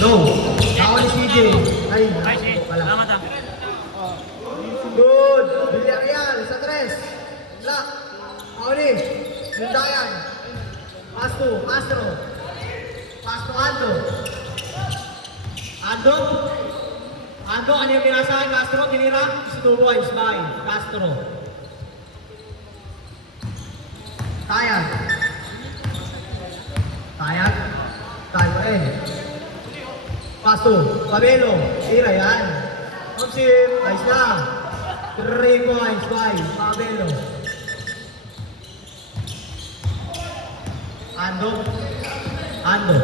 No. Ako ni CJ. Ay, ako pala. Salamat ah. Good. Villarreal sa 3. Lock. Ako ni. Lundayan. Pass to Castro. Pass to Ando. Ando. Ando, ano yung pinasahan? Castro, tinira. Si 2 boys. Bye. Castro. Tayag. Tayag. Tayag pa rin. Paso. Pabelo. Tira yan. Opsim. Ayos na. 3 points. Bye. Pabelo. Ando. Ando.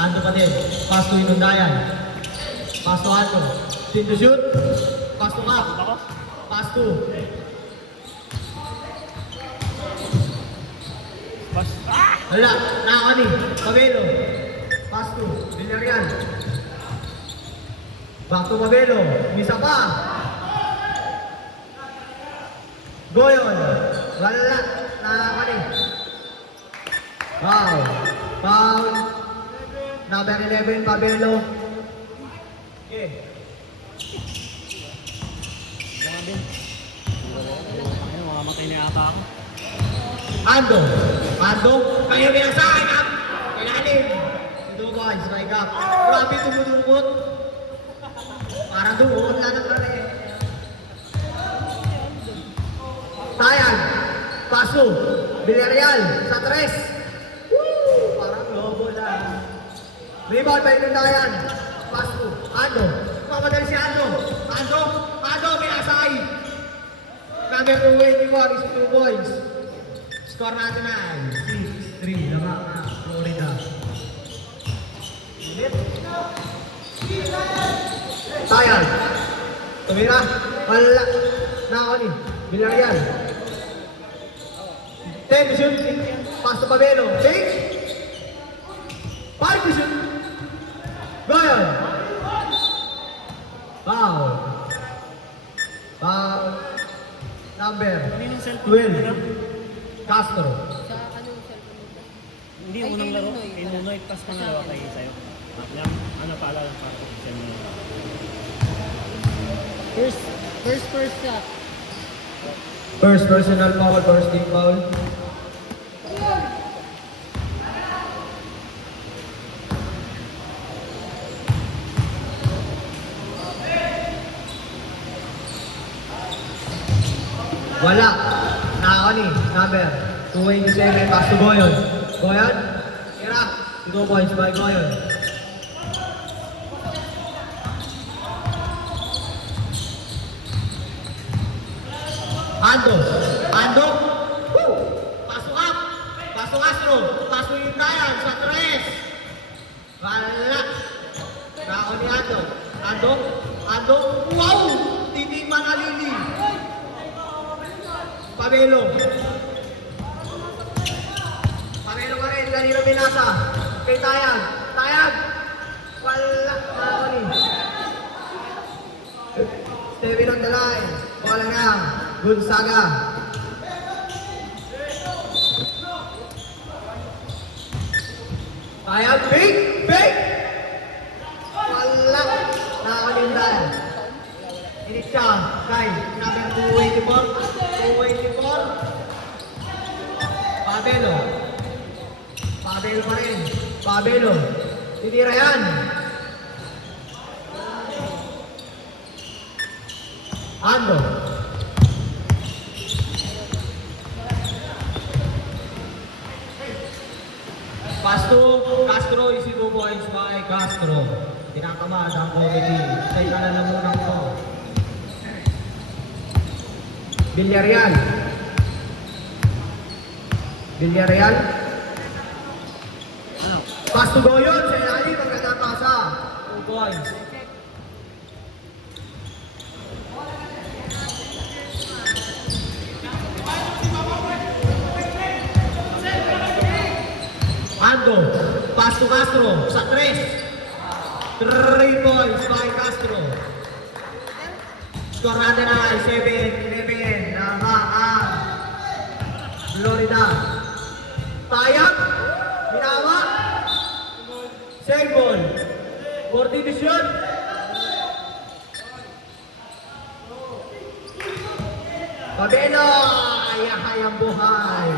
Ando pa din. Pass to Inundayan. Pass to Ando. Team to shoot. Pass to Cap. Pass to. Wala. Nakakani. Pabelo. Pass to. Villarreal. Back to Pabelo. Misa pa. Goyon. Wala. Nakakani. Foul. Foul. Number 11, Pabelo. Okay. Grabe. Ayun, mamamatay na yata ako. Ando. Ando. Kayo bilang sa akin, ha? Kailalim. Ito ko, strike up. Grabe tumudukot. Parang dumukot lang ng kare. Tayag. Paso. Villarreal. Sa 3. Parang lobo lang. Rebound by Lundayan. Paso. Ando. Pamadali si Ando. Ando. Ando. Pinasay. Number 281 is 2 points. Score natin ay 6-3. Lama na. Florida. Tayag. Tumira. Wala. Nakakoni. Villarreal. 10 to shoot. Pass to Pabelo. Take. 5 to shoot. Goyon. Foul. Foul. Number Ano yung cellphone 12. Castro. Sa anong cellphone mo? Hindi, Ay, unang kay laro. Nunoy. Kay Nunoy, tapos pangalawa kayo sa'yo. Ano paalala para ko sa inyo? First ka. First personal foul, first team foul. Wala. Nakakani. Number 287. Pass to Goyon. Goyon. Tira. 2 points by Goyon. Ando. Ando. Woo! Paso up. Paso Castro. Paso Yundayan sa 3. Wala. Nakakani Ando. Ando. Ando. Wow! Titi Manalili. Pabelo. Pabelo pa rin. Kanino binasa? Kay Tayag. Tayag. Wala. Nakakani. Steven on the line. Wala nga. Gonzaga. Tayag. Big. Big. Wala. Nakalindan. Init siya. Kay number 284. 284. Pabelo. Pabelo pa rin. Pabelo. Tinira yan. Ando. Pass to Castro, is 2 points by Castro. Tinakamad ang committee. Sa ikalalang munang ito. Villarreal. Villarreal. Ano? Pass to Goyon sa ilalim. Magandang pasa. 2 points. Ando. Pass to Castro sa 3. 3 points by Castro. Score natin ay 7-11 na ang Florida. Tayag. Binawa. Save ball. 40 to shoot. Pabelo, ayahay ang buhay.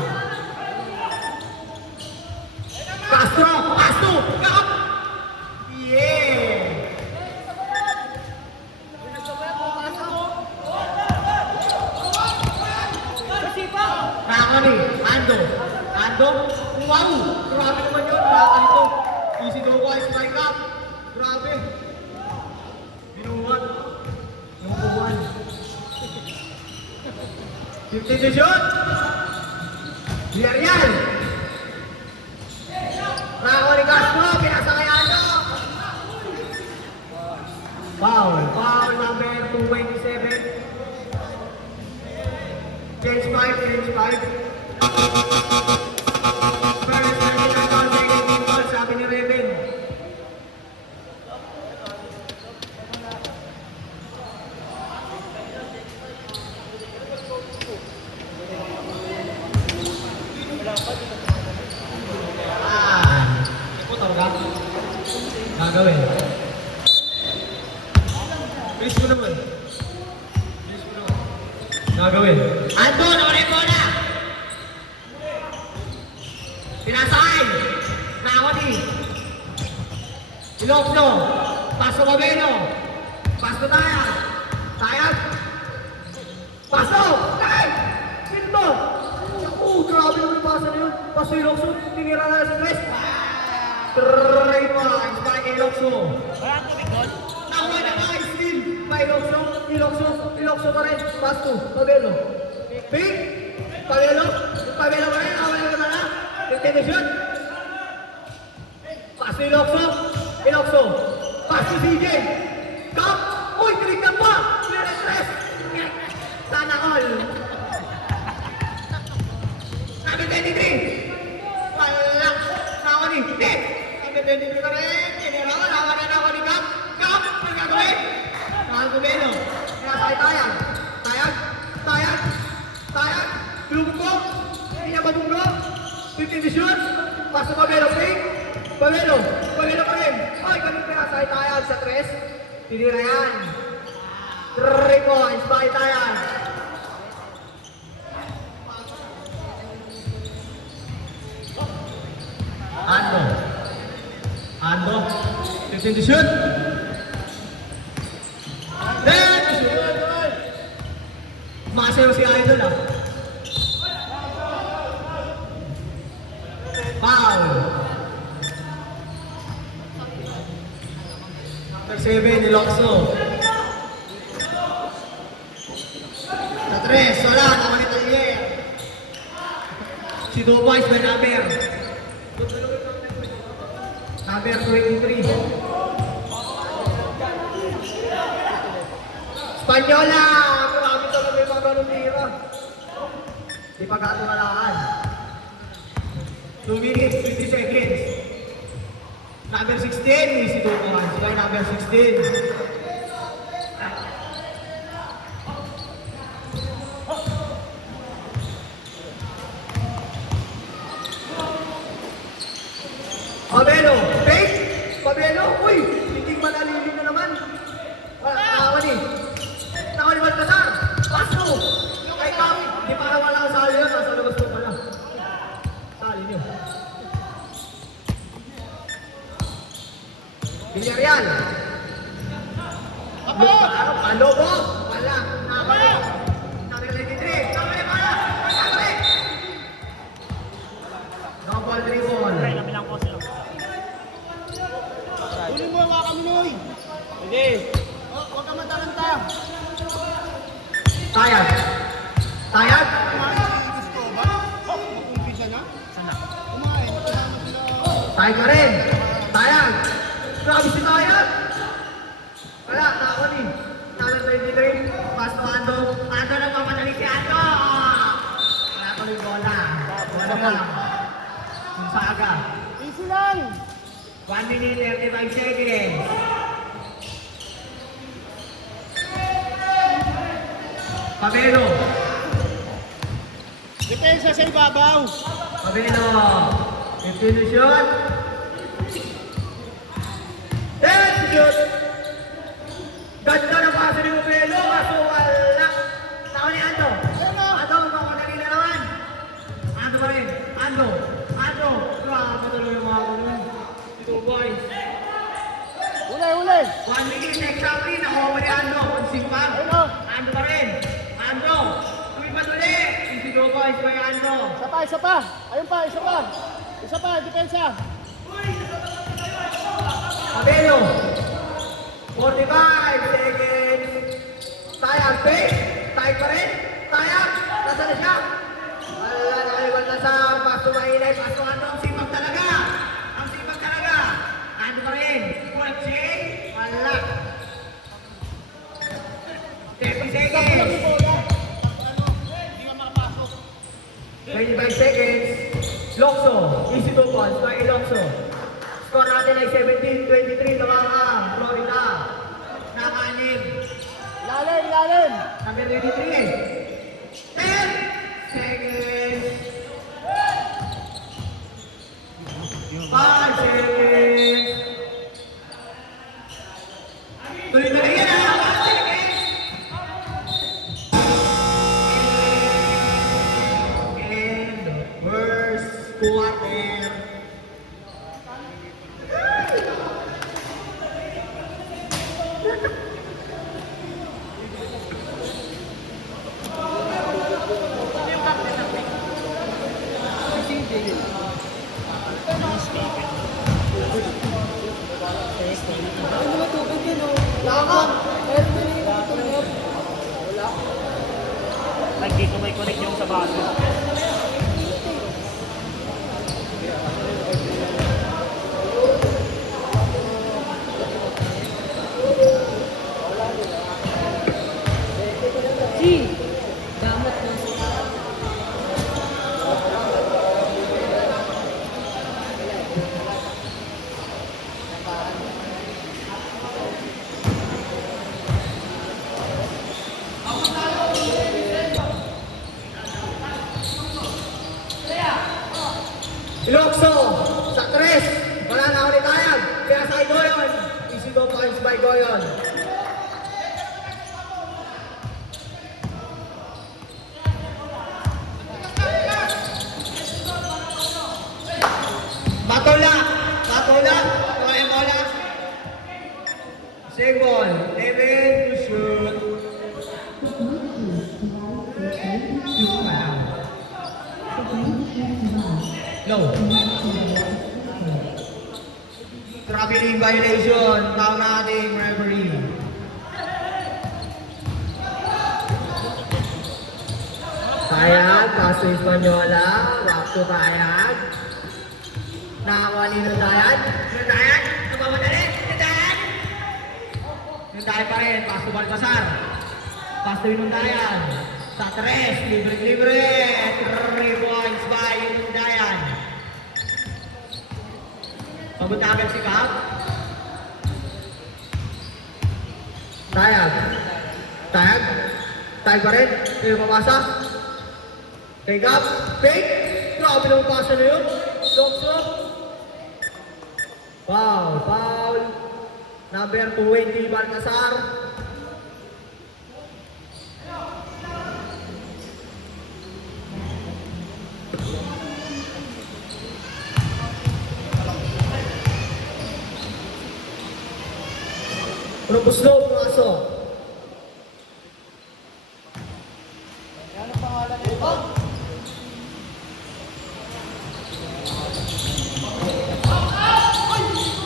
Castro, kap! Yeah! Nakakami, Ando, wow! Grabe naman yun, nakakalito. Easy go boy, strike up. Grabe. Binuhat. Yung buwan. 50 to shoot. Villarreal. Nakakami Castro, pinasa kay Ando. Foul number 227. Change 5. First, 99 consecutive goals, sabi ni Raven. Ito talaga. Gagawin. Bilis mo naman. Gagawin. Ando, naman yung bola! Pinasakay! Nakawati! Ilokno! Paso Mabeno! Paso Tayag! Tayag! Paso! Ay! Sino? Grabe naman yung paso na yun! Paso Ilokso! Tinira na sa West! Try pa! Inspire kay Ilokso! Nakuha na ba? Steal! Pa Ilokso pa rin! Paso! Mabeno! Pink! Pabelo pa rin! Nakawala ka na! 50 to shoot! Paso Ilokso! Paso CJ! Top! Uy! Tinignan pa! Clear. Sana all! Sabi 23! Wala! Nakawali! Hindi! Sabi 23 pa rin! Tinira ka! Nakawala na ako ni Cap! Cap! Pagkagawin! Nakagumeno! Pinasakay Tayag! Lumpo! Hindi niya mabunggo! 50 to shoot! Paso Pabelo, pink! Pabelo pa rin! Ay, ganun pinasakay Tayag sa 3. Tinira yan! 3 points by Tayag! Ando! 15 to shoot! Then! Masayo si Idol ah! Foul! Number 7, Ilokso. Sa 3, wala, naman Italier. Si Dubois, may number. Number 23. Spanyola! Grabe talaga yung mga ganun tira. Di pa gato nalaan. 2 minutes, 50 seconds. Number 16, si Dubois. Sila yung number 16. Pabelo! Fake! Pabelo! Uy! Hindi manalilin na naman! Nakawali! Nakawali Baltasar! Paso! Kay Cap! Di para wala ang sali yun. Nasa labas ko pala. Sali niyo. Villarreal! Alobo! Wala! Nakawali! Number 93! Nakawali pala! Nakawali! Nakaball 3 ball. Try na bilang ko sila. Uli mo mga kaminoy! Sige! Huwag ka matalanta! Tayag! Tayag! Gusto ba? Mag-umpisa na? Kumain, kasama sila. Tayag ka rin! Tayag! Grabe si Tayag! Wala, nakakuli. Number 23, pass to Ando. Ando na papadali si Ando! Wala ko yung bola. Wala ka. Yung saga. Easy lang! 1 minute, 35 seconds. Pabelo. Depensa sa ibabaw! Pabelo. 15 to shoot. 10! shoot. Ganda na pasa ni Upelo, kaso wala. Tao ni Ando. Ando, makakadali na naman. Ando pa rin. Ando. Grabe tuloy yung mga kulo. Ito boys. Uli! 1 minute exactly, nakuha pa ni Ando. Simpang. Ando pa rin. Ando. Tumipat ulit. Easy go boys, by Ando. Isa pa! Ayun pa, isa pa! Isa pa, depensa! Abelo. 45 seconds. Tayag, fake. Tayag pa rin. Tayag. Nasaan na siya? Wala, nakaliwan na sa pasto mainay. Pasto Ando. Ang sipag talaga. Ando pa rin. Full change. Wala. 30 seconds. 25 seconds. Lokso. Easy 2 points by Lokso. Score natin ay 17-23 na mga Florida. Nakanim. Lalim! Number 23. 10 seconds. 5 seconds. Tuloy na rin yan ha. 1 seconds. And first quarter. Like dito may connect yung sa baso. Damat na. Ilokso, sa 3. Wala na ulit tayag. Kaya sa Goyon. Easy 2 points by Goyon. Batola. Wala yung bola. Save ball. 11 to shoot. No. Traveling violation. Tao nating referee. Tayag, kaso Espanyola. Back to tayag. Nakakawali ng tayag. Yung tayag. Napamadali. Yung tayag. Yung tayag pa rin. Pasto Balcazar. Pasto yung tayag. Sa 3. Libre. 3 points by yung tayag. Pagutagad si Kap. Tayag. Tayag pa rin. Yung pamasa. Kay Kap. Fake. Grabe ng pasa na yun. Dokso. Foul. Number 20, Balcazar. Propuslo, pumasok.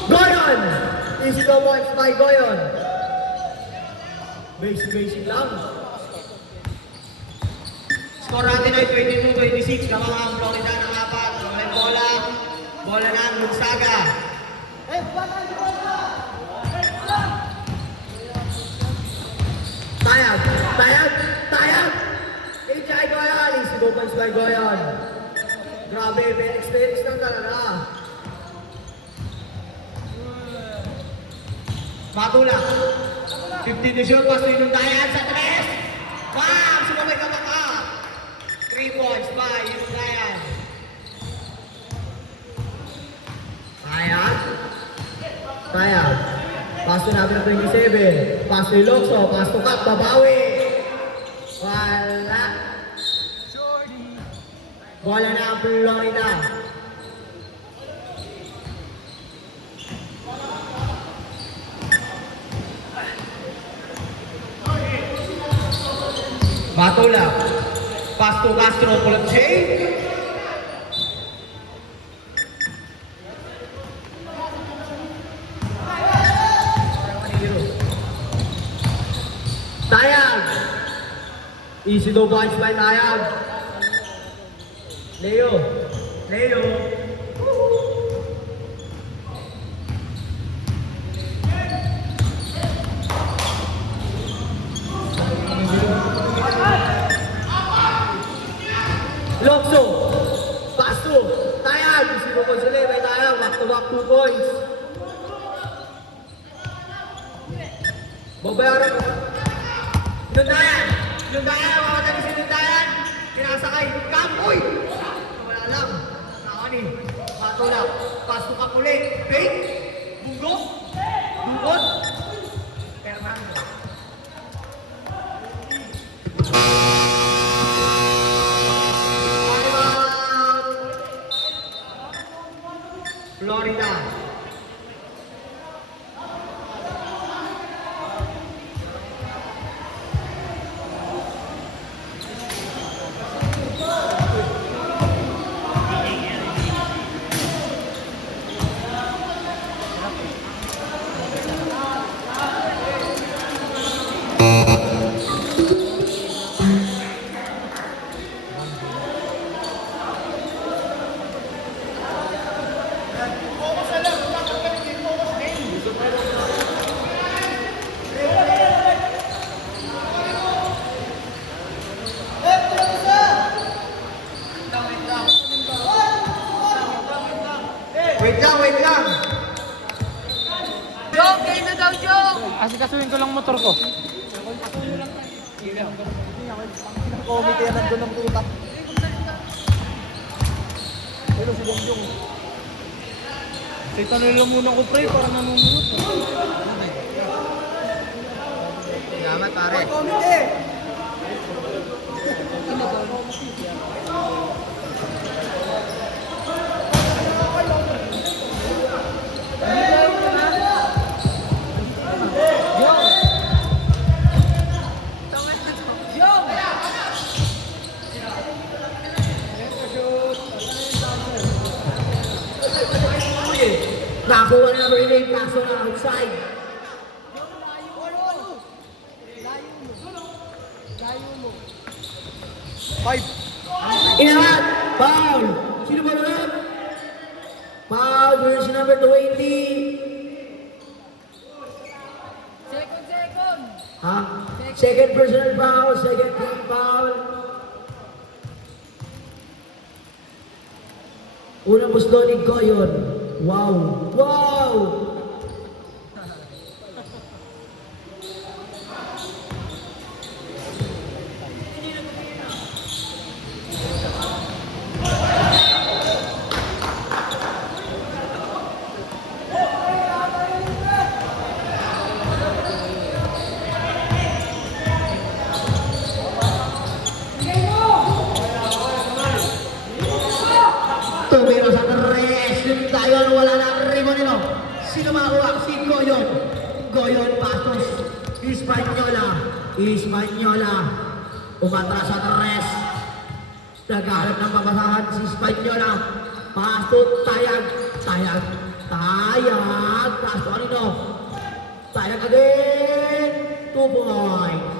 Goyon! Easy 2 points by Goyon. Basic lang. Score natin ay 22-26. Kamang ang Florida ng 4. May bola ng Gonzaga. Tayag! HI Goyon! Easy 2 points by Goyon. Grabe, may experience lang talaga. Matula. 15 to shoot, pasto yung Dayan sa 3. Bam! Sumabay ka baka. 3 points by yung Dayan. Tayag. Pass to number 27. Pass to Ilocso. Pass to Cap. Babawi. Wala. Bola na ang Florida. Batula. Pass to Castro. Pull-up chain. Tayag. Easy to punch by Tayag. Leo. Leo. Lokso. Pass to Tayag. Easy to punch ulit by Tayag. Back to back 2 points. Babayaran mo. Lundayan! Lundayan! Mamatali si Lundayan! Pinasakay! Kampoy! Wala lang. Nakani. Patula. Pasto ka ulit. Fake. Bugo. Bugot. Fernando. Timeout. Florida. Wait lang! Jong, kayo na daw, Jong! Asikasuhin ko lang motor ko. Komite yan nandun ng tutak. Pero si Bongjong. Kita nila muna ko pre, para nanunod. Salamat pare. Komite! Nakakuha na number 8, kaso na outside. Inangat! Foul! Sino ba naman? Foul, version number 20. Second! Ha? Second personal foul, second team foul. Unang buslonig ko yun. Wow! Wow! Tumiro sa tres. Yung tayo wala na ang ribon nito. Sino makakuha? Si Goyon. Goyon Pastos. Hispaniola. Hispaniola. Umatras sa tres. Naghahanap ng papasahan si Hispaniola. Pastos. Tayag. Tayag. Tayag. Pastos kanino? Tayag again. 2 points.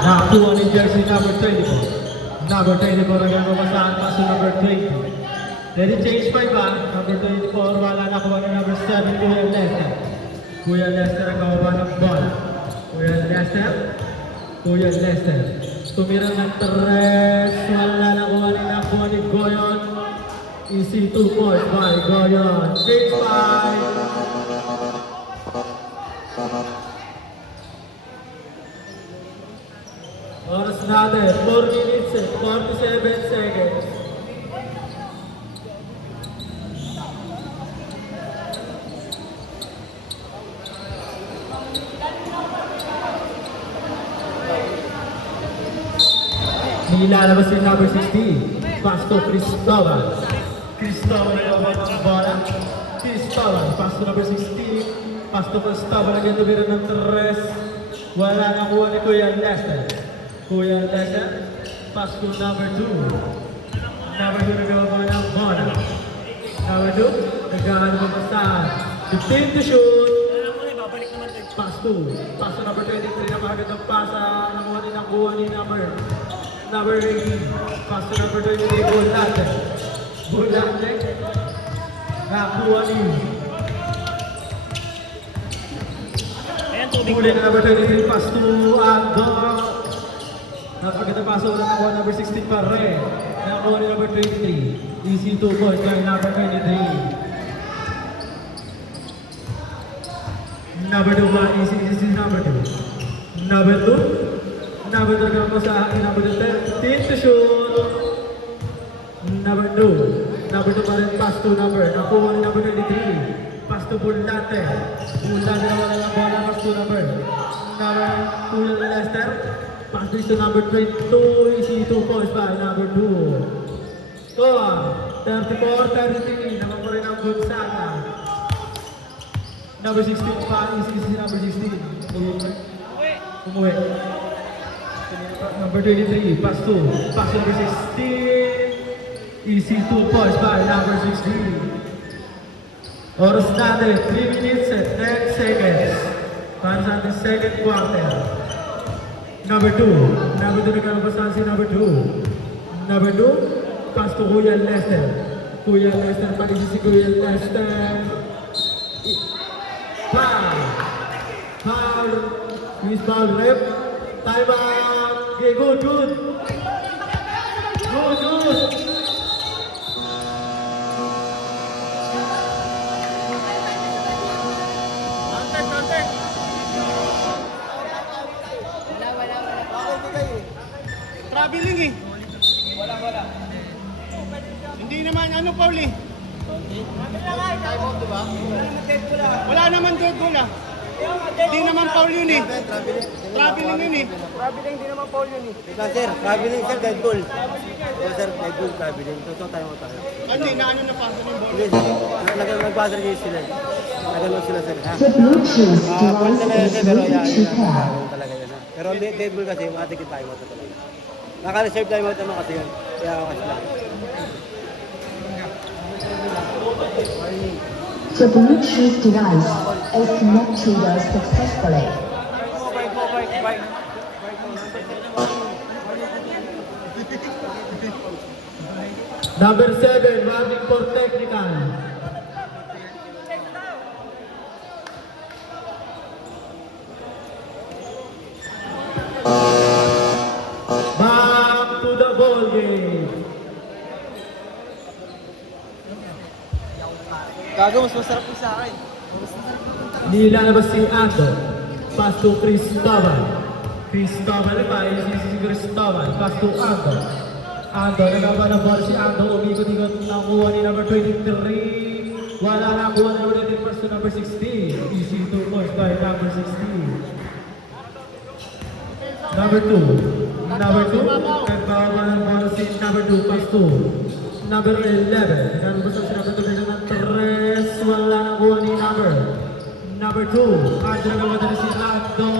Nakakuha ni jersey number 24. Number 24 ang mabasahan pa sa number 20. Ready change pa iba. Number 24, wala na kuha ni number 7, Kuya Lester. Kuya Lester ang kawawa ng ball. Kuya Lester. Tumira ng 3. Wala nakuha ni Goyon. Easy 2 points by Goyon. 6-5. Oras natin, 4 minutes and 47 seconds. Nilalabas yung number 16, Pasto Cristobal. Cristobal na yung bola. Cristobal, Pasto number 16. Pasto Cristobal again tumira ng 3. Wala nakuha ni Kuya Lester. Kuya Lester, Pasto number 2. Number 2 nagawa ng bola. Number 2, nagkaano pa basahan. 15 to shoot. Pasto. Pasto number 23 na mahagandang pasa. Nakuha ni number 18. Pasto number 23, Bulate. Bulate. Nakuha ni huli na number 23, Pasto Ando. Napagkita paso na nakuha number 16 pa rin. Nakuha ni number 23. Easy 2 points by number 23. Number 2 ba? Easy number 2. Number 2. Number 2 naman sa akin. Number 13 to shoot. Number 2. Number 2 pa rin pass to number. Nakuha ni number 23. Pass to Bulate. Bulate naman ang bola. Pass to number. Number 2 Lester. Pass to number 22. Easy 2 points by number 2. Score. 34-33. Naman pa rin ang Gonzaga. Number 16 pa, easy number 16. Umuwi. Number 23, pass number 16. Easy 2 points by number 16. Oras natin, 3 minutes and 10 seconds. Para sa ating second quarter. Number 2 nagkalabasan si number 2. Number 2, pass to Kuya Lester. Kuya Lester, pag-isi si Kuya Lester. Foul. Miss foul rep. Time out. Okay, good. Good. Traveling eh. Wala. Hindi naman ano, Paul eh. Wala naman dead goal ah. Hindi naman foul yun eh. Traveling yun eh. Traveling, hindi naman foul yun eh. Sir, traveling sir, guide goal. Sir, guide goal, traveling. Totoo tayo. Hindi, naano na paso ng ball. Hindi, nag-buzzer kayo sila. Nag-ano sila sir, ha? The Bluetooth Point device na lang is sir, pero ready yan, to pair. talaga yan, ha? Pero guide goal kasi, matikit tayo mo talaga. Naka-reserve tayo mo ano kasi yun. Kaya ako kasi lang. The Bluetooth device is connected successfully. Number 7, warning for technical. Back to the ball game. Gago, mas masarap yung sa akin. Nilalabas si Ando. Pass to Cristobal. Cristobal pa, si Cristobal. Pass to Ando. Ando, nagaba ng ball si Ando. Umikot-ikot nakuha ni number 23. Wala nakuha na ulit yung pass to number 16. Easy 2 points by number 16. Number 2. Number 2. Nagbaba ng ball si number 2. Pass to number 11. Nagabas si number 2 ng 3. Wala nakuha ni number 2. Ando nagawa na si Ando.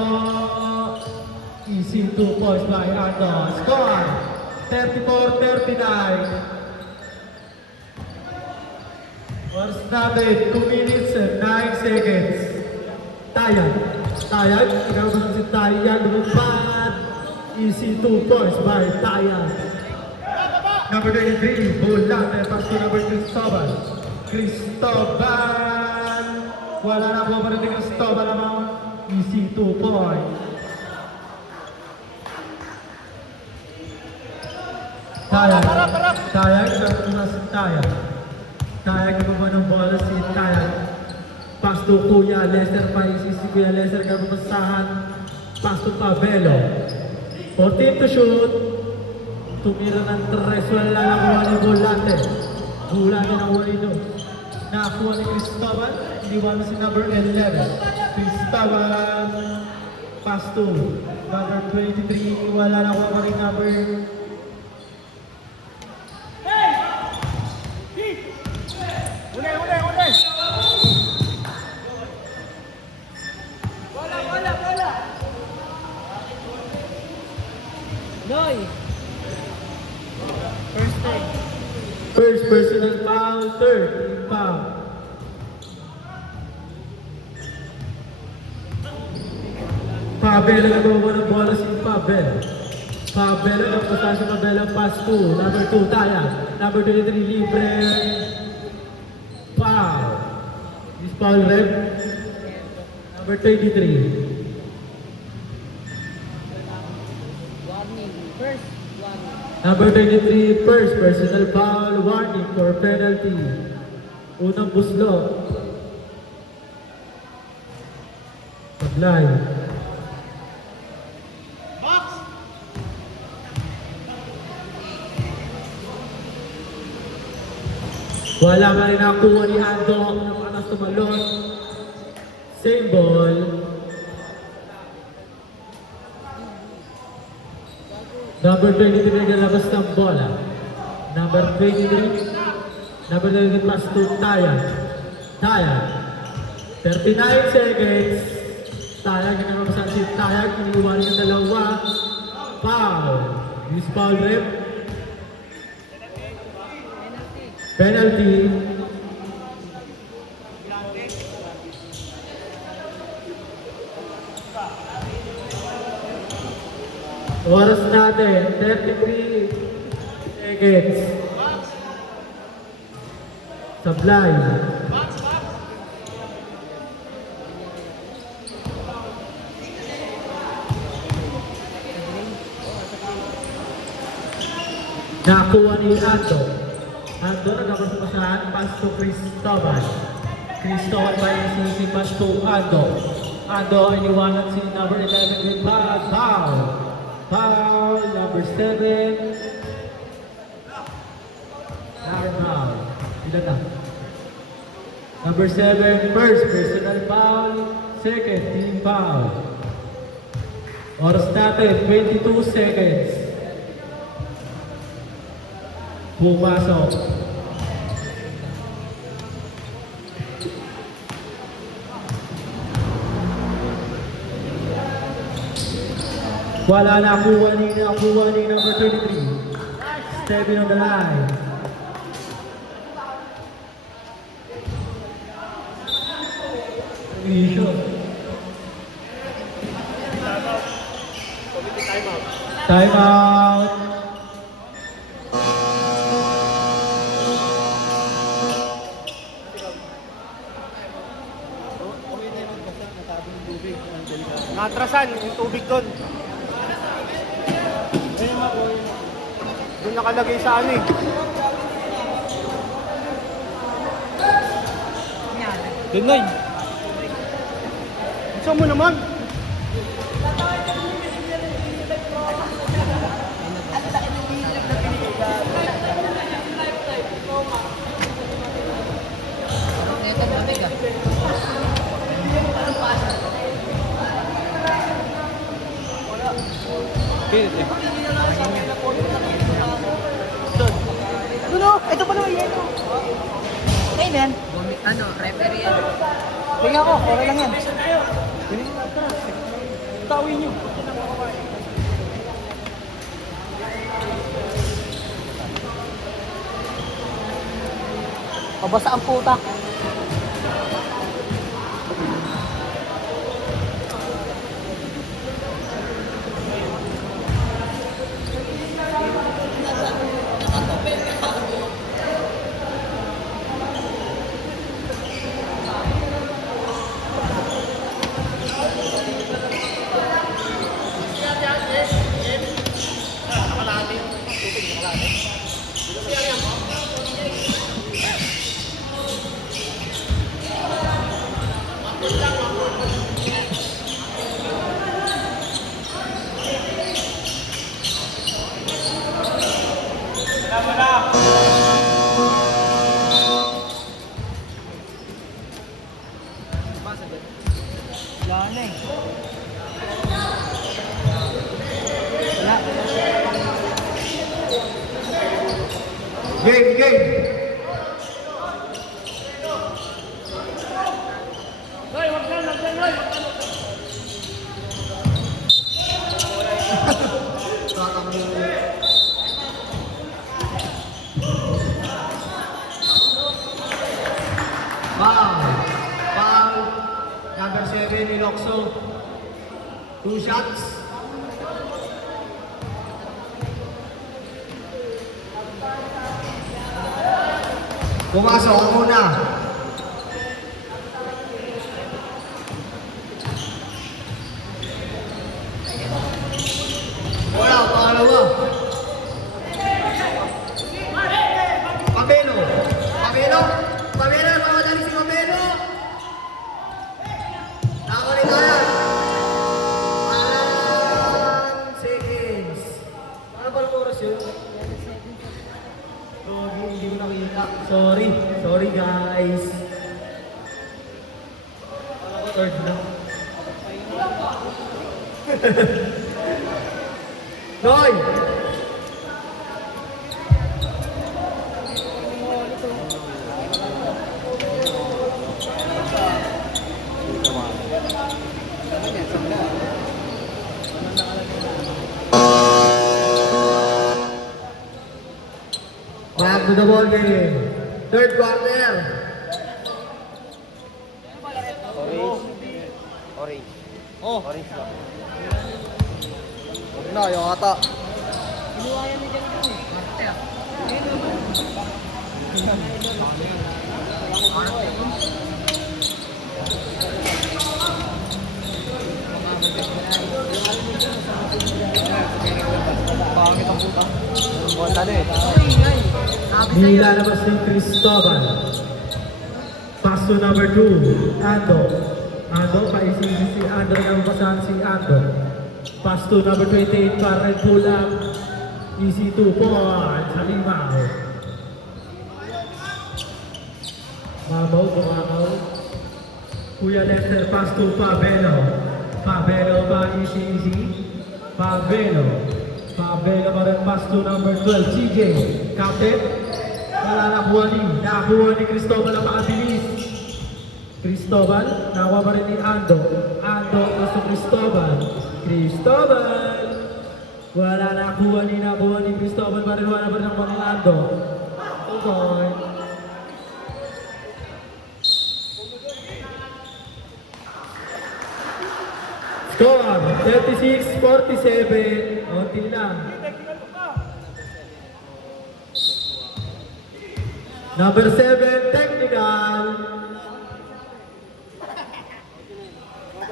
Easy 2 points by Ando. Score 34-39. Oras natin 2 minutes and 9 seconds. Tayan. Nagabas na si Tayan. Lumipad. Easy 2 points by Tayan. Number 23, Bulate, pass to number Cristobal. Wala na po pa rin ni Cristobal naman. Easy 2 points. Tayag. Tayag, sa si Tayag. Tayag na baba ng bola si Tayag. Pass to Kuya Lester Paisi, si Kuya Lester kapapasahan. Pass to Pabelo. 14 to shoot. Tumira ng 3, wala lang kuha ni Volante. Volante ng Walino. Nakakuha ni Cristobal, iniwan si number 11. Cristobal, pass to number 23, wala na kuha rin number first personal foul, third team foul. Pabel ang nagawa ng bola si Pabel. Pabel ang pasahan si Pabel ang pass to number 2, Taya. Number 23, libre. Foul. This foul red. Number 23. Number 23, first personal foul, warning for penalty. Unang buslo. Paglay. Wala pa rin nakuha ni Ando ang nakakas tumalon. Same ball. Number 23 nagalabas ng bola. Number 23. Number 23 pass to Taya. Taya. 39 seconds. Taya, ginagawa si Taya. Iniwan yung dalawa. Foul. Use foul rep. Penalty. Oras natin, 33 seconds. Sablay. Nakuha ni Ando. Ando nagkakasapasahan, pass to Cristobal. Cristobal pa yung sisipas to Ando. Ando iniwanan si number 11 with foul. Foul, number 7. Foul. Ilan na? Number 7, first personal foul. Second, team foul. Oras natin, 22 seconds. Pumasok. Wala nakuha ni number 23. Stepping on the line. Issue. Time out. Natrasan yung tubig doon. Doon nakalagay sa ano eh. Tunoy. Gusto mo naman? Ano? Ito pa naman yan. Hey, man. Ano, referee yan. Tingnan ko, okay lang yan. Tawin nyo. Pabasa ang puta. Wala na eh. Wala. Game, game. Foul. Foul. Number 7, Ilocso. 2 shots. Pumasok ang muna. Wala, pangalawa. Pabelo. Pabelo. Pabelo, mamadali si Pabelo. Nakakalitayan. 1 seconds. Ano ba ang oras yun? Hindi ko nakita. Sorry. Sorry guys. Third na. Noy! Back to the ball game. Third quarter. Orange. Oh, Orange lang. huwag na, yung ata. Nilalabas ni Cristobal. Pass to number 2, Ando. Ando, paisisi si Ando, nababasahan si Ando. Pass to number 28, para rin pull up. Easy 2 points, Halimaw. Mamaw, Mamaw. Kuya Lester, pass to Pabelo. Pabelo pa, easy. Pabelo. Pabelo pa rin, pass to number 12, CJ. Captain. Wala nakakuha ni Cristobal ang pakabilis. Cristobal, nakuha pa rin ni Ando. Ando, pass to Cristobal. Cristobal. Wala nakakuha ni Cristobal pa rin. Wala pa rin ang ni Ando. 2 point. Score, 36-47. Until lang. Number 7, technical.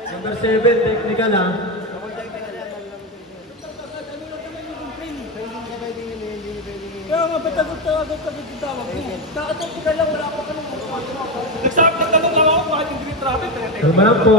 Number 7, technical ah. Kaya nga, ba't agad yung tawag mo? Nakatapos ka lang, wala pa ka nung nagsabi ng tanong lang ako, bakit hindi traffic? Kalma lang po.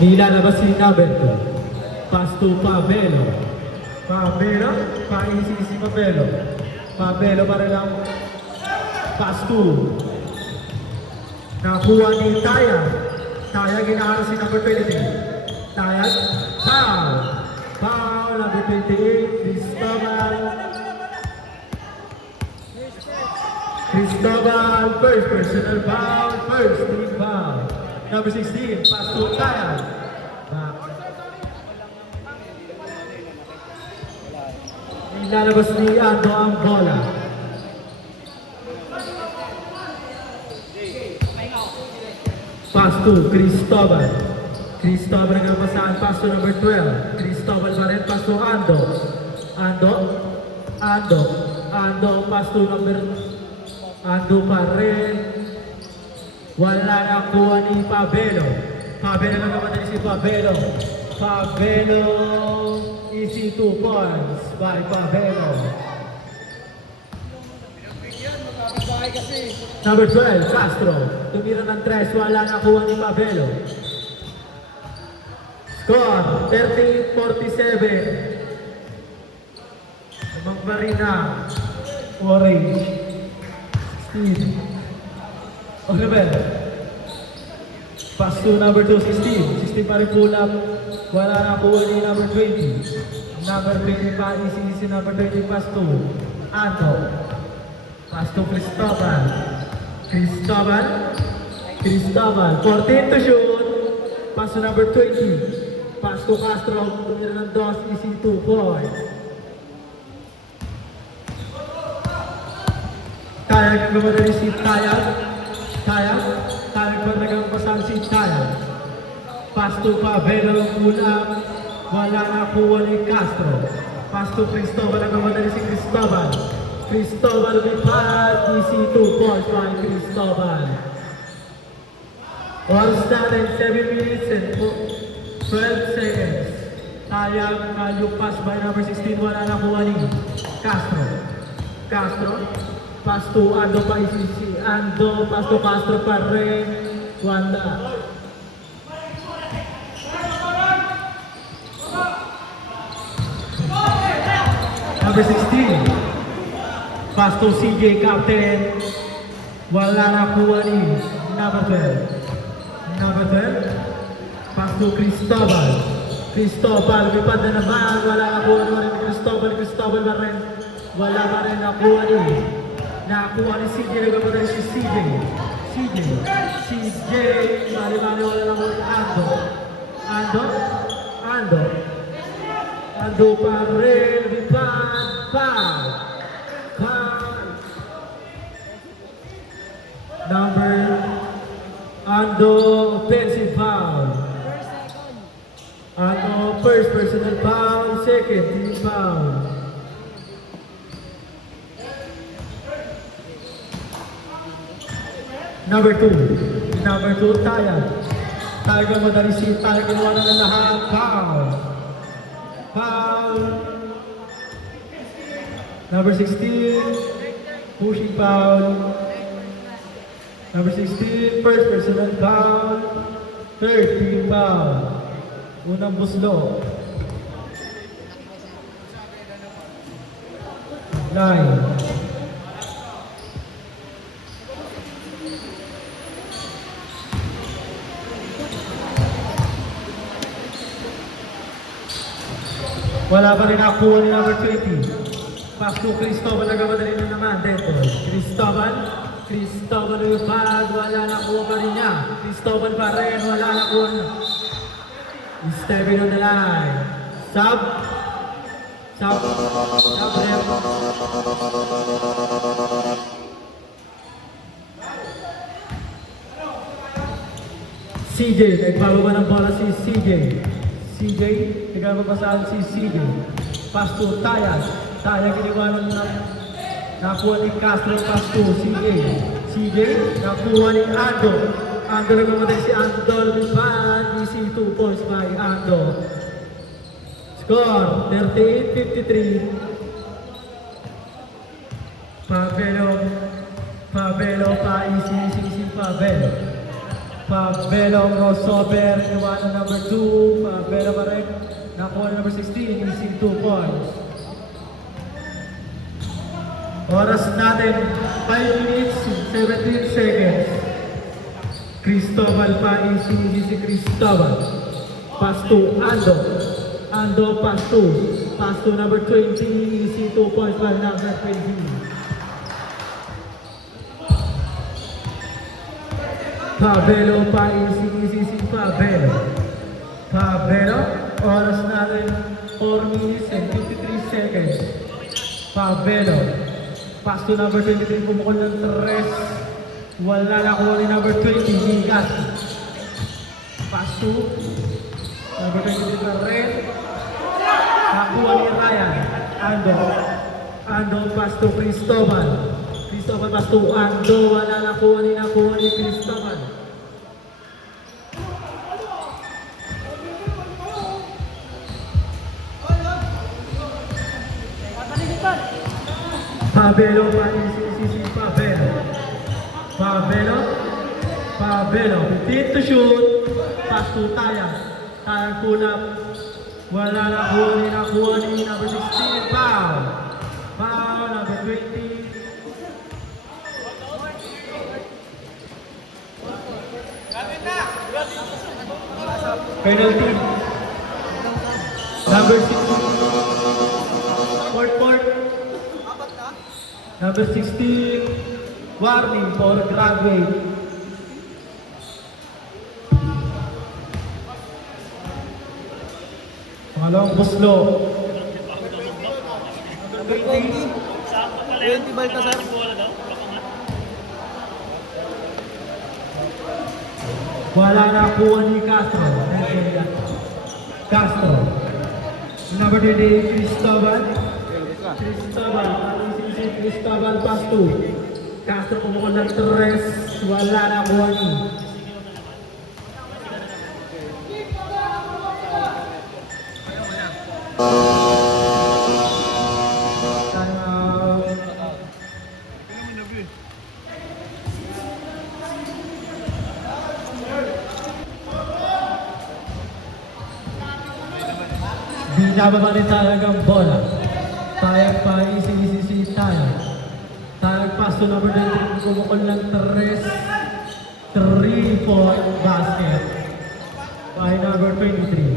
Nilalabas si Naberto. Pass to Pabelo. Pabelo, paisi si Pabelo. Pabelo para lang. Pass to. Nakuha ni Taya. Taya ginahara si number 23. Taya, foul. Foul, number 28, Cristobal. Cristobal, first personal foul, first team foul. Number 16, pass to Tayan. Back. Ilalabas ni Ando ang bola. Pass to Cristobal. Cristobal ang nagpasahan, pass to number 12. Cristobal pa rin, pass to Ando. Ando, pass to number... Ando pa rin. Wala na kuha ni Pabelo. Pabelo na naman si Pabelo. Pabelo, easy 2 points by Pabelo. Number 12, Castro. Tumira ng 3, wala na kuha ni Pabelo. Score, 30-47. Magmarina, orange. Steve. Oliver. Pass to number 2, 16. 16 pa rin pull up. Wala na kuha ni number 20. Number 20 pa, easy number 20, pass to Anto. Pass to Cristobal. Cristobal. 14 to shoot. Pass to number 20. Pass to Castro. Tumira ng 2, easy 2 points. Kaya nagmamadali si Kaya pa nagpasan si Kaya. Pass to Pabelo, pull up. Wala na kuha ni Castro. Pass to Cristobal, nagmamadali si Cristobal. Cristobal with pad, easy 2 points by Cristobal. All started 7 minutes and 12 seconds. Kaya yung pass by number 16, wala na kuha ni Castro. Pass to Ando pa isisi. Ando, pass to Castro pa rin. Wala. Number 16. Pass to CJ, captain. Wala na kuha ni number 12. Pass to Cristobal. Lipad na naman. Wala na kuha ni Cristobal pa rin. Wala pa rin nakuha ni. Nakakuha ni CJ, nagpapadali si CJ. Mali-mali wala lang ulit. Ando pa rin, foul. Number, Ando, offensive foul. Ando, first personal foul, second team foul. Number 2, Tayan. Tayan madali si Tayan, ginawa na lahat. Foul. Number 16, pushing foul. Number 16, first personal foul. Third team foul. Unang buslo. 9. Wala pa rin nakuha ni number 20. Pass to Cristobal, nagmamadali na naman. Dito. Cristobal yung pad. Wala nakuha pa rin niya. Cristobal pa rin. Wala nakuha niya. Stepping on the line. Sub. CJ, nagbababa ng bola si CJ, nagpapasaan si CJ. Pass to Tayan. Giniwa na nakuha ni Castro. Pass to CJ, nakuha ni Ando. Nagmamatay si Ando. Easy 2 points by Ando. Score, 38-53. Pabelo pa, easy Pabelo crossover, iwanan number 2. Pabelo pa rin. Nakuha na number 16, easy 2 points. Oras natin, 5 minutes, 17 seconds. Cristobal pa, easy si Cristobal. Pass to Ando, pass to number 20, easy 2 points by number 20. Pabelo pa easy si Pabelo. Pabelo, oras natin 4 minutes and 53 seconds. Pabelo, pass to number 23, pumukol ng 3. Wala na kuha ni number 20, Migas. Pass to number 23 na red. Nakuha ni Ryan. Ando, pass to Cristobal. Cristobal pass to Ando. Wala nakuha ni Cristobal. Pabelo pa si Pabelo. Pabelo, 15 to shoot. Pass to Tayang. Tayang pull up. Wala nakuha ni number 16. Foul. Foul, number 20. Penalty. Number 16. Court. Number 16. Warning for graduate. Pangalawang buslo. 20 Baltasar. Wala na kuha ni Castro. Number 28, Cristobal. Cristobal pass to. Castro pumukol ng 3. Wala na kuha ni. Binababa ni Tayag ang bola. Tayag pa, easy Tayag. Tayag pass to number 23, kumukol ng 3-4 basket. By number 23.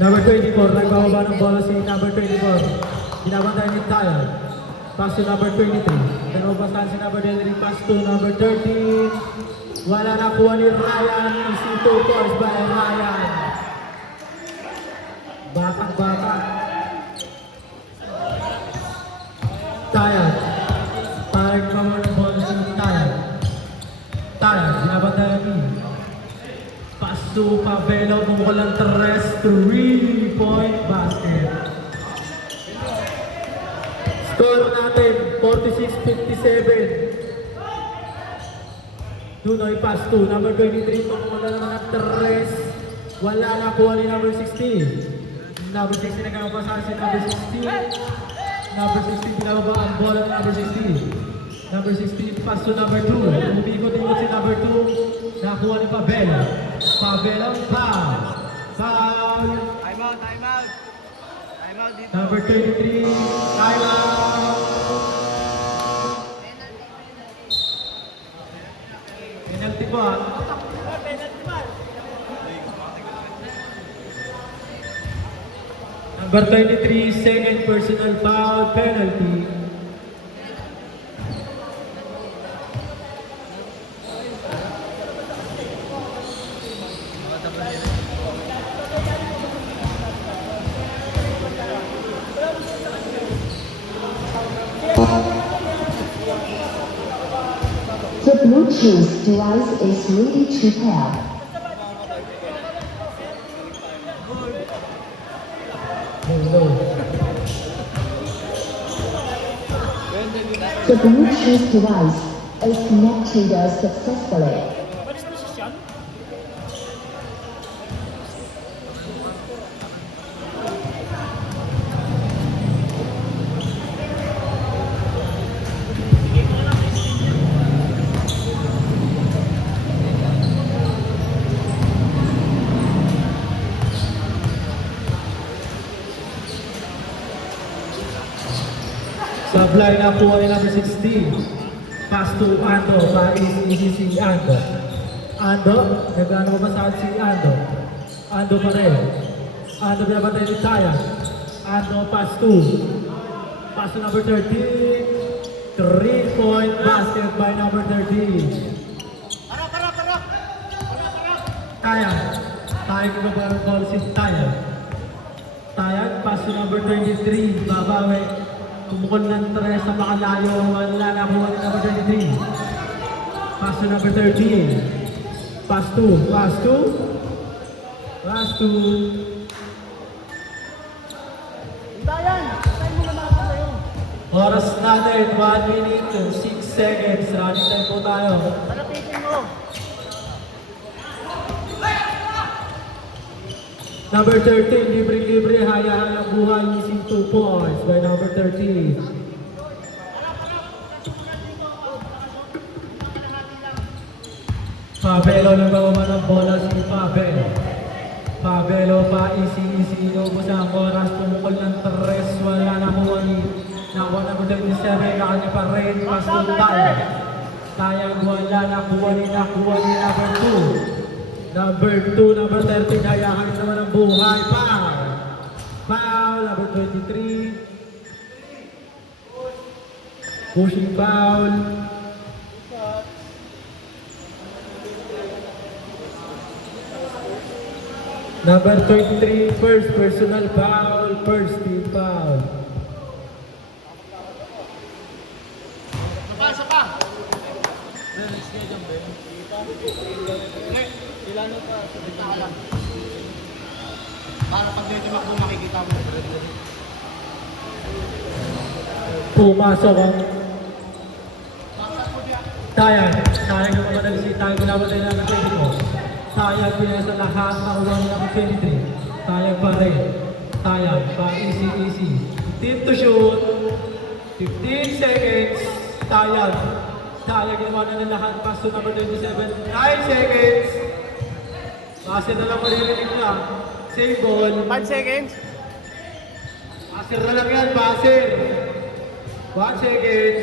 Number 24, nagbababa ng bola si number 24. Binabantay ni Tayag. Pass to number 23. Nagbabasaan si number 23, pass to number 13. Wala na kuha ni Ryan. Easy 2 points by Ryan. Batak. Tayag pa mo ng bola si Tayag, binabantayan ni. Pass to Pabelo, bumukol ng 3-point basket. Score natin, 46-57. Nunoy pass to number 23, pumukol na naman ng 3. Wala na kuha ni number 16. Number 16 nagkakapasahan si number 16. Number 16 pinababa ang bola ng number 16. Number 16 pass to number 2. Umikot-ikot si number 2. Nakuha ni Pabelo. Pabelo, foul. Time out dito. Number 23, time out. Penalty po. Number 23, second personal foul penalty. The Bluetooth device is ready to pair. The Bluetooth device is connected successfully. Sablay na kuha ni number 16. Pass to Ando. Easy si Ando. Nagano pa saan si Ando. Ando pa rin. Ando binabantay ni Taya. Ando pass to number 13. 3-point basket by number 13. Tayag. Tayag ko ba ang ball si Tayag? Tayag, pass to number 23. Babawi. Kumukol ng 3 sa makalayo. Wala na kuha ni number 23. Pass to number 13. Pass to. Pass to. Pass to. Oras natin, 1 minute, 6 seconds. Running time po tayo. Number 13, libre-libre, haya-haya buhay, missing 2 points by number 13. Pabelo na gawa ng bola si Pabelo. Pabelo pa, easy, inubos ang oras, tumukol ng 3, wala na kuha ni nakuha number 27, kakanya pa rin, pass to Tayag. Tayag wala nakuha ni number 2. Number 2, number 13, hayahan naman ang buhay. Foul! Foul, number 23. Pushing foul. Number 23, first personal foul, first team foul. Pumasok ang Tayag. Tayag ang mamadali si Tayag. Namatay na ng 24. Tayag pinasa lahat na ulang ng 23. Tayag pa rin. Tayag pa easy. Team to shoot. 15 seconds. Tayag. Tayag ginawa na ng lahat. Pass to number 27. 9 seconds. Kasi na lang maririnig na. Save ball. 5 seconds. Passer na lang yan. Passer. 1 second.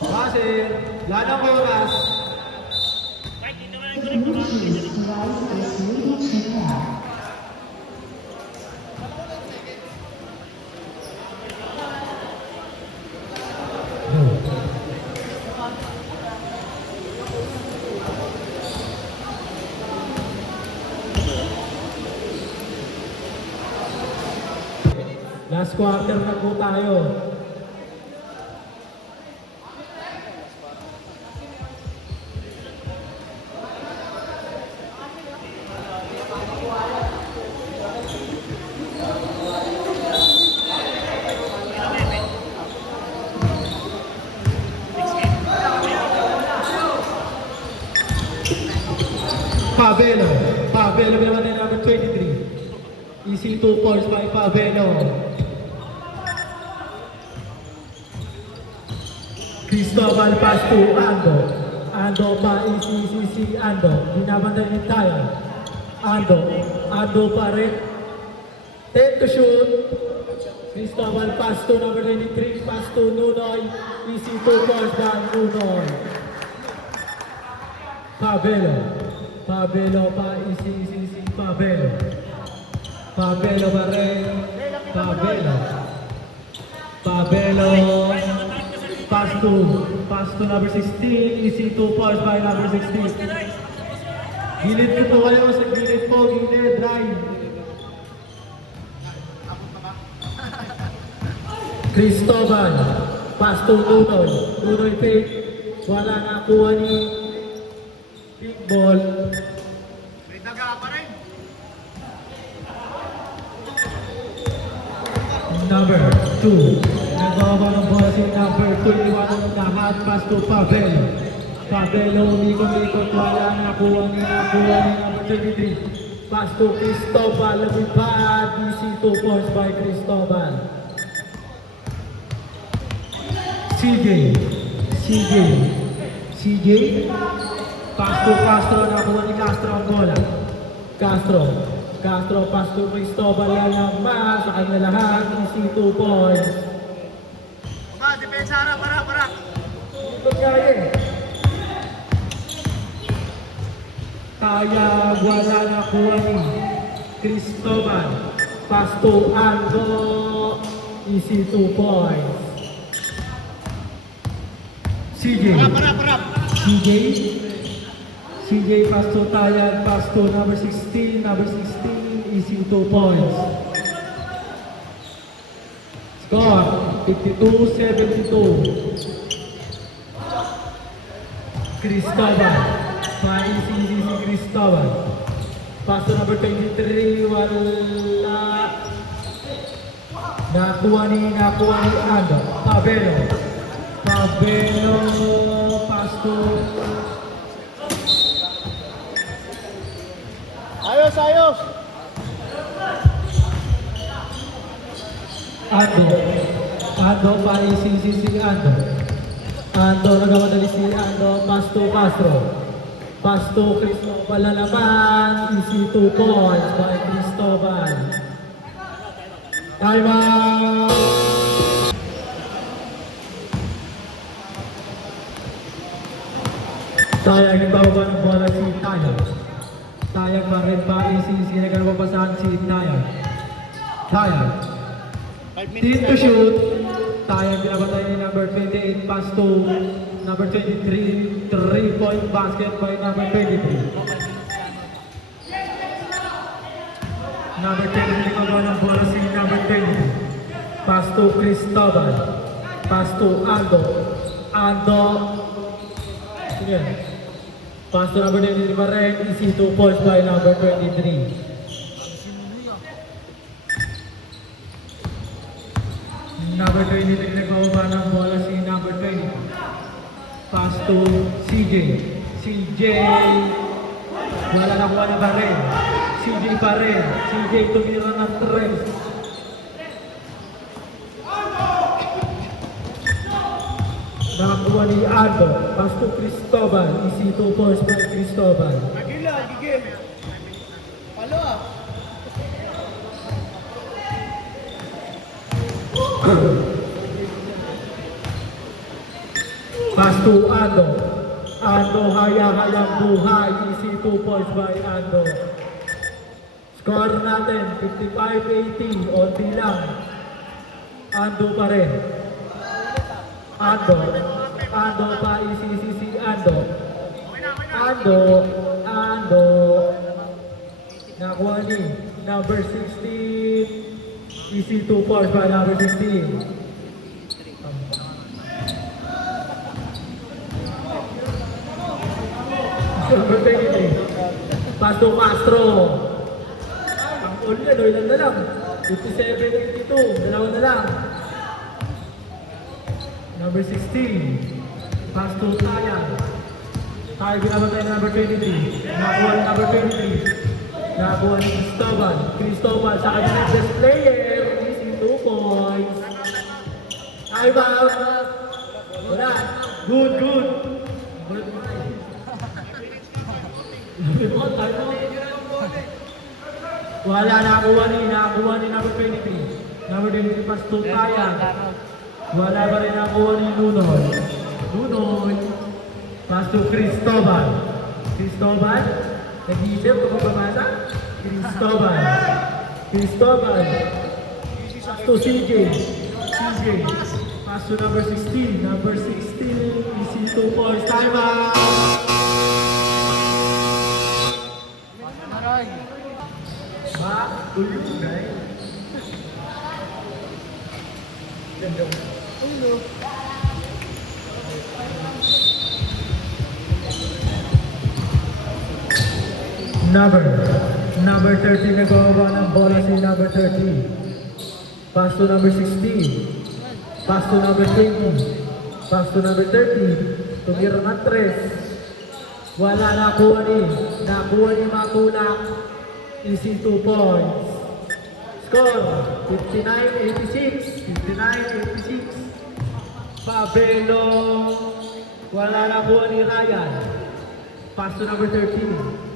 Passer. Lanang oras. Blue team's device is ready to pair. Last quarter na po tayo. Pabelo naman din number 23. Easy 2 points by Pabelo. Cristobal pass to Ando. Ando pa easy Ando. Binabanday ni Tayag. Ando pa rin. 10 to shoot. Cristobal pass to number 23. Pass to Nunoy. Easy 2 points by Nunoy. Pabelo pa easy Pabelo. Pabelo pa rin. Pabelo. Pass to number 16. Easy 2 points by number 16. Gilid ko po kayo sa gilid po. Gilid, drive. Cristobal. Pass to Nunoy. Nunoy fake. Wala na kuha ni big ball. Number 2. Nagawa ng bola si number 2. Iwanan ng lahat. Pass to Pabelo. Pabelo, umikot-ikot. Wala na kuha ni number 23. Pass to Cristobal. Lumipad. Easy 2 points by Cristobal. CJ. Pass to Castro. Nakuha ni Castro ang bola. Castro, pass to Cristobal. Yan ang mas. Sa kanya lahat. Easy 2 points. Depensa harap. Ito kaya eh. Tayag, wala na kuha ni Cristobal. Pass to Ando. Easy 2 points. CJ. CJ pass to Tayag, pass to number 16, easy 2 points. Score, 52-72. Cristobal, easy si Cristobal. Pass to number 23, wala. Nakuha ni Ando. Pabelo, pass to Ayos! Ando pa si Ando. Ando, nagamadali si Ando, pass to Castro. Pass to Cristobal na naman, easy 2 points by Cristobal. Time out! Tayag, nagbababa ng bola si Tayag. Tayag pa rin pa, easy, nagkaroon si Tayag. Team to shoot. Tayag binabatay ni number 28, pass to number 23, 3-point basket by number 23. Number 23, nagbababa ng bola si number 20. Pass to Cristobal. Pass to Ando. Sige. Pass to number 23 pa rin, easy 2 points by number 23. Number 23, nagbababa ng bola si number 20. Pass to CJ. Wala na kuha ni Barren. CJ pa rin. CJ tumira ng 3. Nakakuha ni Ando. Pass to Cristobal. Easy 2 points by Cristobal. Pass to Ando. Ando hayang buhay. Easy 2 points by Ando. Score natin 55-80. Onti lang. Ando pa rin. Ando pa easy si Ando. Nakuha ni number 16. Easy 2 points by number 16. Number 23. Pass to Castro. Ang all yan, ilan na lang. 57-82. Dalawa na lang. Number 16. Pass to Tayag. Tayag binabatay na number 23. Nakuha ni number 23. Nakuha ni Cristobal sa kanyang best player. Easy 2 points. Time out. Wala. Good. Wala, nakuha ni number 23. Number 23 pass to Tayag. Wala pa rin nakuha ni Nunoy. Pass to Cristobal. Nag-iisip kung pabasa? Cristobal. Pass to CJ. Pass to number 16. Easy 2 points. Time out! Ulung guys. Number 30 nagawa ng bola si number 30. Pass to number 16. Pass to number 20. Pass to number 30. Tumira ng 3. Wala nakuha ni Matulak. Easy 2 points. Score 59-86. Pabelo. Wala nakuha ni Ryan. Pass to number 13.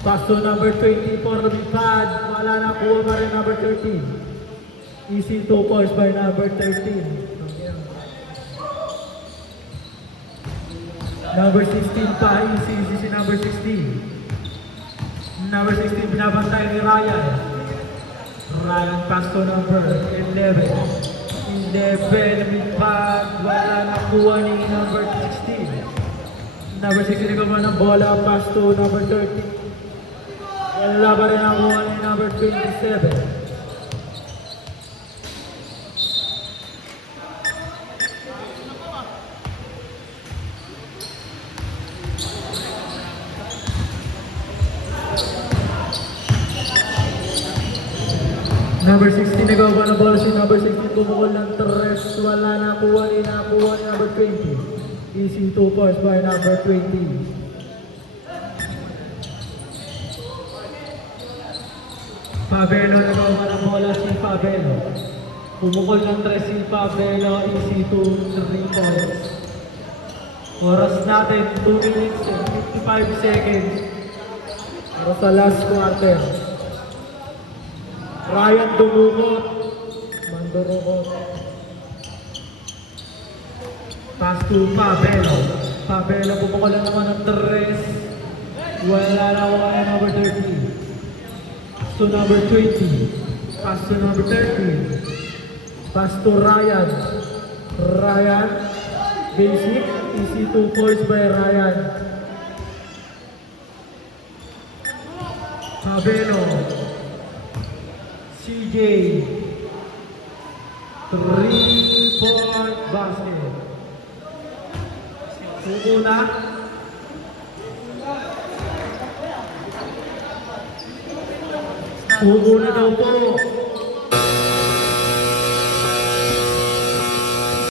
Pass to number 20 for Lumipad. Wala nakuha pa rin number 13. Easy 2 points by number 13. Number 16 pa, easy si number 16. Number 16 binabantay ni Ryan. Pass to number 11. 11 pass, wala nakuha ni number 16. Number 16 nagawa ng bola, pass to number 30. Wala pa rin nakuha ni number 27. Number 16 nagawa ng bola si number 16, bumukol ng 3, wala nakuha ni number 20. Easy 2 points by number 20. Fabelo nagawa ng bola si Fabelo. Bumukol ng 3 si Fabelo, easy 2, 3 points. Oras natin, 2 minutes and 55 seconds. Para sa last quarter. Ryan dumukot. Mandurukot. Pass to Fabelo. Fabelo bumukol na naman ng 3. Wala na wala number 30. Pass to number 20. Pass to number 30. Pass to Ryan. Ryan. Basic. Easy 2 points by Ryan. Fabelo. CJ. 3-point basket. Una. Una daw po.